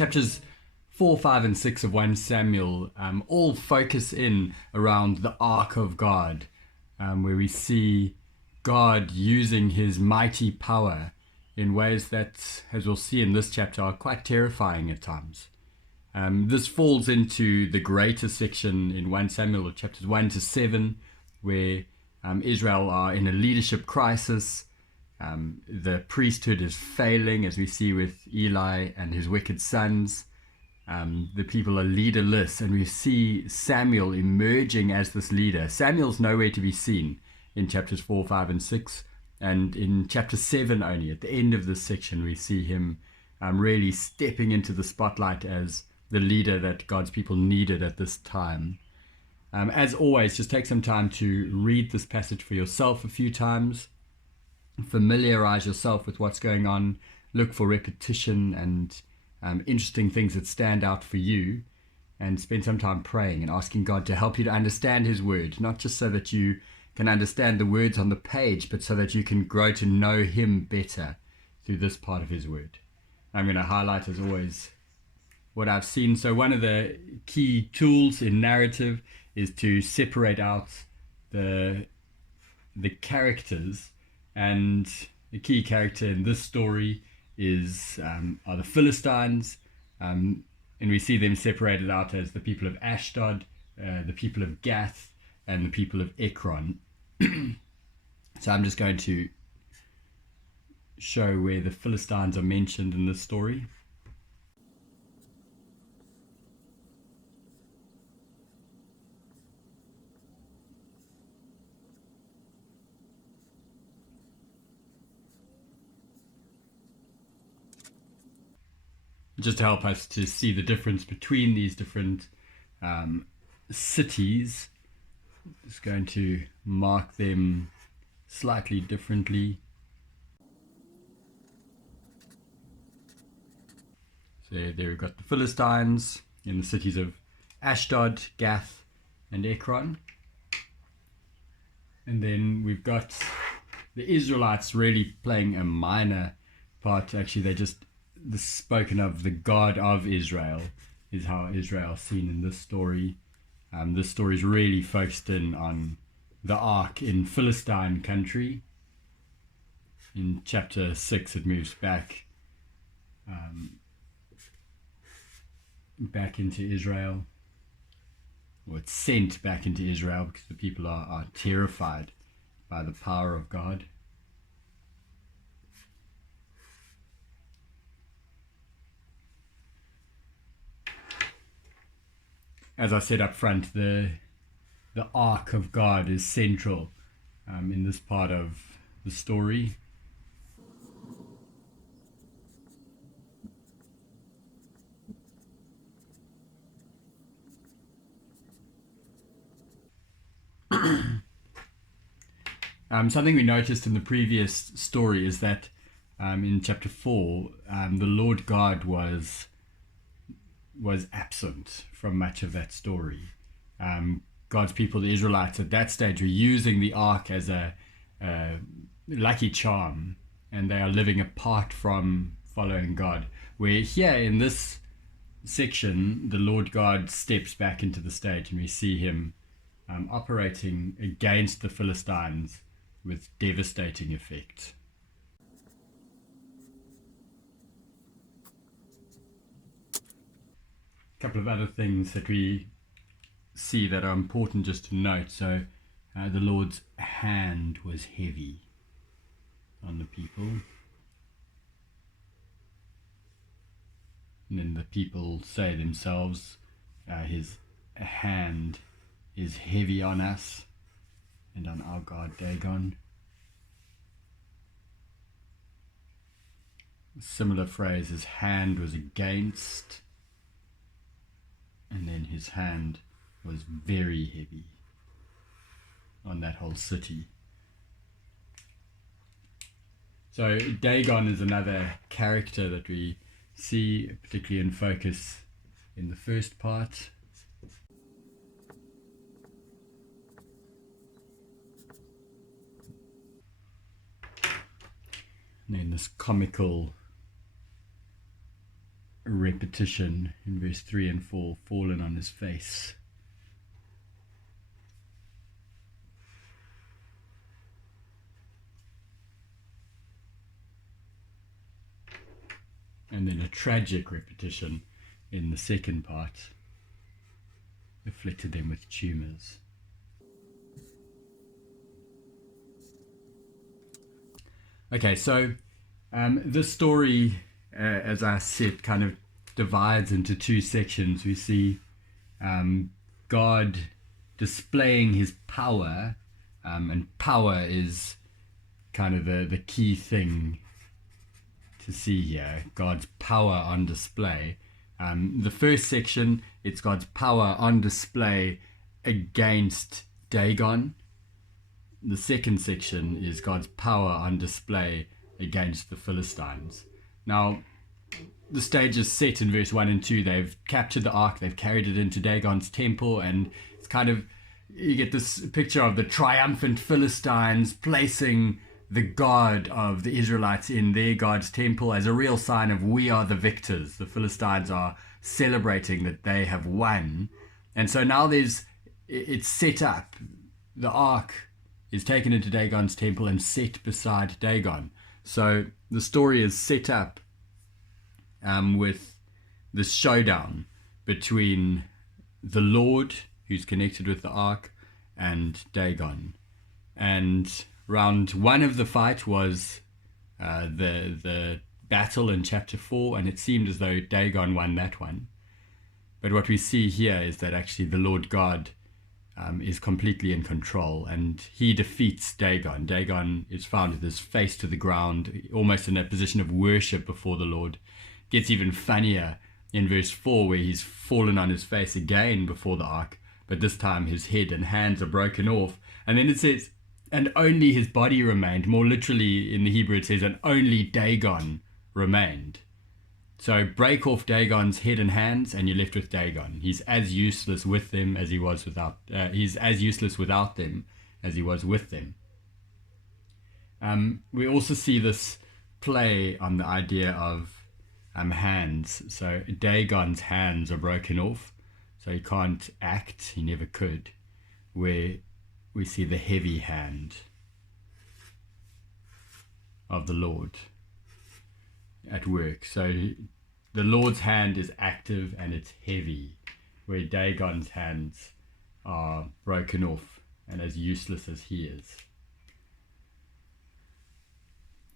chapters 4, 5, and 6 of 1 Samuel all focus in around the Ark of God, where we see God using his mighty power in ways that, as we'll see in this chapter, are quite terrifying at times. This falls into the greater section in 1 Samuel, chapters 1 to 7, where Israel are in a leadership crisis. The priesthood is failing, as we see with Eli and his wicked sons. The people are leaderless, and we see Samuel emerging as this leader. Samuel's nowhere to be seen in chapters 4, 5, and 6. And in chapter 7 only, at the end of this section, we see him really stepping into the spotlight as the leader that God's people needed at this time. As always, just take some time to read this passage for yourself a few times. Familiarize yourself with what's going on. Look for repetition and interesting things that stand out for you. And spend some time praying and asking God to help you to understand his word. Not just so that you can understand the words on the page, but so that you can grow to know him better through this part of his word. I'm going to highlight, as always, what I've seen. So one of the key tools in narrative is to separate out the characters, and the key character in this story are the Philistines, and we see them separated out as the people of Ashdod, the people of Gath, and the people of Ekron. So I'm just going to show where the Philistines are mentioned in this story. Just to help us to see the difference between these different cities, just going to mark them slightly differently. So there we've got the Philistines in the cities of Ashdod, Gath, and Ekron. And then we've got the Israelites really playing a minor part. Actually, they're just spoken of. The God of Israel is how Israel is seen in this story. This story is really focused in on the ark in Philistine country. In chapter 6 it moves back into Israel, or it's sent back into Israel because the people are terrified by the power of God. As I said up front, the ark of God is central in this part of the story. Something we noticed in the previous story is that in chapter 4, the Lord God was absent from much of that story. God's people, the Israelites, at that stage were using the ark as a lucky charm, and they are living apart from following God. Where here in this section, the Lord God steps back into the stage, and we see him operating against the Philistines with devastating effect. A couple of other things that we see that are important just to note. So the Lord's hand was heavy on the people. And then the people say themselves, his hand is heavy on us and on our God Dagon. A similar phrase, his hand was against, and then his hand was very heavy on that whole city. So Dagon is another character that we see, particularly in focus in the first part. And then this comical repetition in verse 3 and 4, fallen on his face. And then a tragic repetition in the second part, afflicted them with tumors. Okay, so this story, as I said, kind of divides into two sections. We see God displaying his power, and power is kind of the key thing to see here, God's power on display. The first section, it's God's power on display against Dagon. The second section is God's power on display against the Philistines. Now, the stage is set in verse 1 and 2. They've captured the ark, they've carried it into Dagon's temple, and it's kind of, you get this picture of the triumphant Philistines placing the God of the Israelites in their God's temple as a real sign of, we are the victors. The Philistines are celebrating that they have won. And so now it's set up. The ark is taken into Dagon's temple and set beside Dagon. So the story is set up with this showdown between the Lord, who's connected with the ark, and Dagon. And round one of the fight was the battle in chapter 4, and it seemed as though Dagon won that one. But what we see here is that actually the Lord God is completely in control, and he defeats Dagon. Dagon is found with his face to the ground, almost in a position of worship before the Lord. Gets even funnier in verse 4, where he's fallen on his face again before the ark, but this time his head and hands are broken off. And then it says, and only his body remained. More literally in the Hebrew it says, and only Dagon remained. So break off Dagon's head and hands, and you're left with Dagon. He's as useless with them as he was without. He's as useless without them as he was with them. We also see this play on the idea of hands. So Dagon's hands are broken off, so he can't act. He never could. Where we see the heavy hand of the Lord at work. So the Lord's hand is active and it's heavy, where Dagon's hands are broken off and as useless as he is.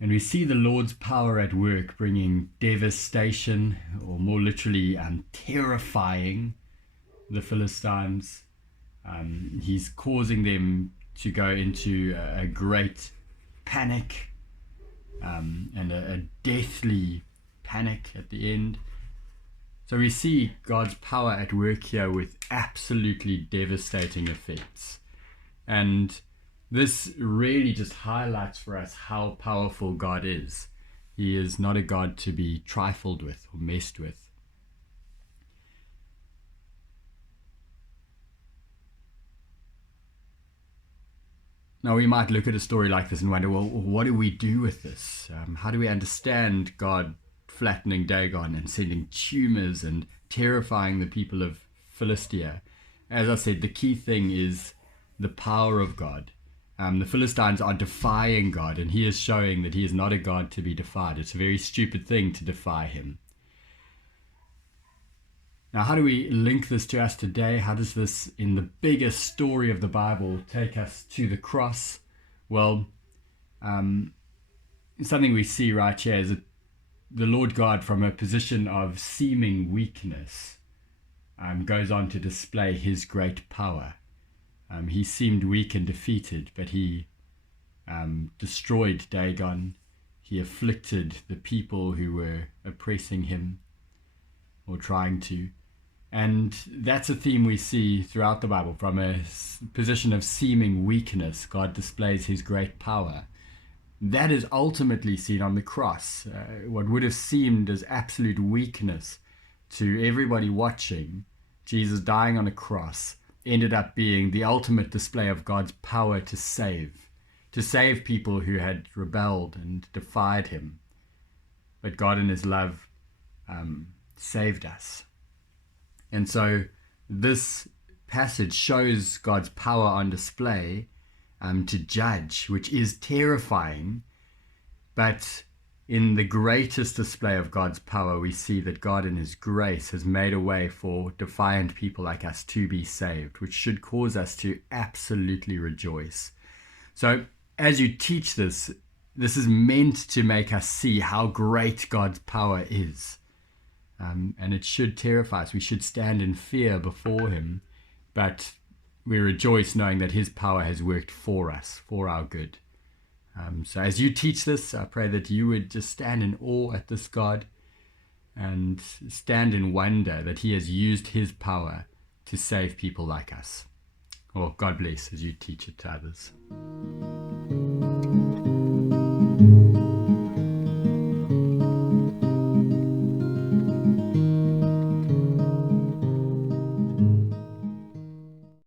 And we see the Lord's power at work, bringing devastation, or more literally terrifying the Philistines. He's causing them to go into a great panic, and a deathly panic at the end. So we see God's power at work here with absolutely devastating effects. And this really just highlights for us how powerful God is. He is not a God to be trifled with or messed with. Now, we might look at a story like this and wonder, well, what do we do with this? How do we understand God flattening Dagon and sending tumors and terrifying the people of Philistia? As I said, the key thing is the power of God. The Philistines are defying God, and he is showing that he is not a God to be defied. It's a very stupid thing to defy him. Now, how do we link this to us today? How does this, in the biggest story of the Bible, take us to the cross? Well, something we see right here is that the Lord God, from a position of seeming weakness, goes on to display his great power. He seemed weak and defeated, but he destroyed Dagon. He afflicted the people who were oppressing him or trying to. And that's a theme we see throughout the Bible. From a position of seeming weakness, God displays his great power. That is ultimately seen on the cross. What would have seemed as absolute weakness to everybody watching, Jesus dying on a cross, ended up being the ultimate display of God's power to save people who had rebelled and defied him. But God in his love saved us. And so this passage shows God's power on display to judge, which is terrifying. But in the greatest display of God's power, we see that God in his grace has made a way for defiant people like us to be saved, which should cause us to absolutely rejoice. So as you teach this, this is meant to make us see how great God's power is. And it should terrify us. We should stand in fear before him, but we rejoice knowing that his power has worked for us, for our good. So as you teach this, I pray that you would just stand in awe at this God and stand in wonder that he has used his power to save people like us. Well, God bless as you teach it to others.